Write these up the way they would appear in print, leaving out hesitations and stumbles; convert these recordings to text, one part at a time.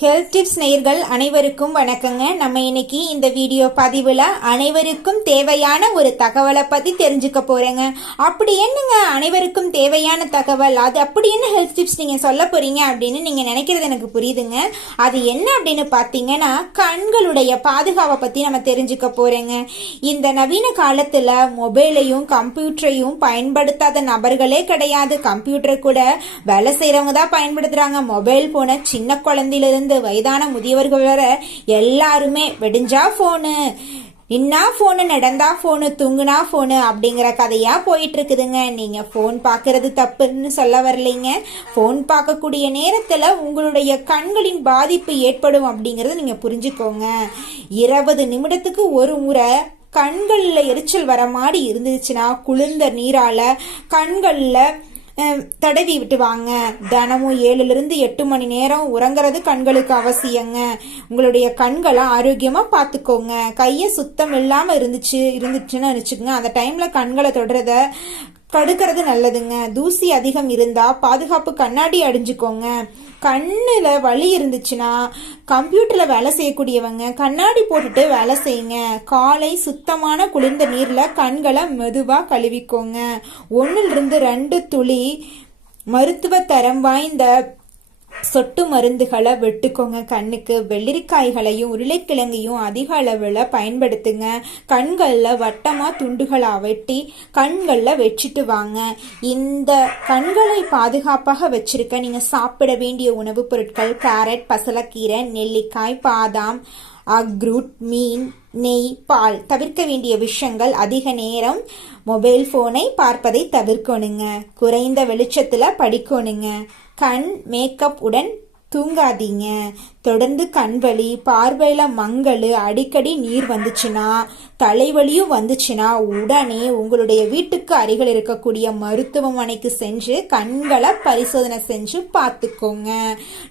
Health tips நேயர்கள் அனைவருக்கும் வணக்கங்க. நம்ம இன்னைக்கு இந்த வீடியோ பதிவில் அனைவருக்கும் தேவையான ஒரு தகவலை பற்றி தெரிஞ்சுக்க போகிறேங்க. அப்படி என்னங்க அனைவருக்கும் தேவையான தகவல், அது அப்படி என்ன ஹெல்த் டிப்ஸ் நீங்கள் சொல்ல போகிறீங்க அப்படின்னு நீங்கள் நினைக்கிறது எனக்கு புரியுதுங்க. அது என்ன அப்படின்னு பார்த்தீங்கன்னா, கண்களுடைய பாதுகாப்பை பற்றி நம்ம தெரிஞ்சுக்க போகிறேங்க. இந்த நவீன காலத்தில் மொபைலையும் கம்ப்யூட்டரையும் பயன்படுத்தாத நபர்களே கிடையாது. கம்ப்யூட்டர் கூட வேலை செய்கிறவங்க தான் பயன்படுத்துகிறாங்க. மொபைல் ஃபோனை சின்ன குழந்தையிலிருந்து வயதான முதியவர்கள் வர எல்லாருமே வெடிஞ்சா போனு, நின்னா போனு, நடந்தா போனு, தூங்குனா போனு அப்படிங்கிற கதையா போயிட்டு இருக்குதுங்க. நீங்க போன் பார்க்கறது தப்புன்னு சொல்ல வரலைங்க. போன் பார்க்கக்கூடிய நேரத்துல உங்களுடைய கண்களின் பாதிப்பு ஏற்படும் அப்படிங்கறத நீங்க புரிஞ்சுக்கோங்க. 20 நிமிடத்துக்கு ஒரு முறை கண்களில் எரிச்சல் வர மாதிரி இருந்துச்சுன்னா குளிர்ந்த நீரால கண்களில் தடவி விட்டு வாங்க. தினமும் 7 to 8 மணி நேரம் உறங்குறது கண்களுக்கு அவசியங்க. உங்களுடைய கண்களை ஆரோக்கியமா பார்த்துக்கோங்க. கையை சுத்தம் இல்லாம இருந்துச்சுன்னு நினைச்சுக்கோங்க. அந்த டைம்ல கண்களை தொடுறத தடுக்கிறது நல்லதுங்க. தூசி அதிகம் இருந்தா பாதுகாப்பு கண்ணாடி அடிஞ்சுக்கோங்க. கண்ணுல வலி இருந்துச்சுன்னா கம்ப்யூட்டர்ல வேலை செய்யக்கூடியவங்க கண்ணாடி போட்டுட்டு வேலை செய்யுங்க. காலை சுத்தமான குளிர்ந்த நீர்ல கண்களை மெதுவா கழுவிக்கோங்க. 1 to 2 துளி மருத்துவ தரம் வாய்ந்த சொட்டு மருந்துகளை வெட்டுக்கோங்க. கண்ணுக்கு வெள்ளரிக்காய்களையும் உருளைக்கிழங்கையும் அதிக அளவில் பயன்படுத்துங்க. கண்களில் வட்டமாக துண்டுகளாக வெட்டி கண்களில் வச்சுட்டு வாங்க. இந்த கண்களை பாதுகாப்பாக வச்சிருக்க நீங்கள் சாப்பிட வேண்டிய உணவுப் பொருட்கள் கேரட், பசலக்கீரை, நெல்லிக்காய், பாதாம், அக்ரூட், மீன், நெய், பால். தவிர்க்க வேண்டிய விஷயங்கள்: அதிக நேரம் மொபைல் போனை பார்ப்பதை தவிர்க்கணுங்க. குறைந்த வெளிச்சத்துல படிக்கணுங்க. கண் மேக்கப் உடன் தூங்காதீங்க. தொடர்ந்து கண்வலி, பார்வையில மங்கல், அடிக்கடி நீர் வந்துச்சுன்னா, தலைவலியும் வந்துச்சுன்னா உடனே உங்களுடைய வீட்டுக்கு அருகில் இருக்கக்கூடிய மருத்துவமனைக்கு சென்று கண்களை பரிசோதனை செஞ்சு பார்த்துக்கோங்க.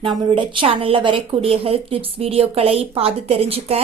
நம்மளோட சேனல்ல வரக்கூடிய ஹெல்த் டிப்ஸ் வீடியோக்களை பார்த்து தெரிஞ்சுக்க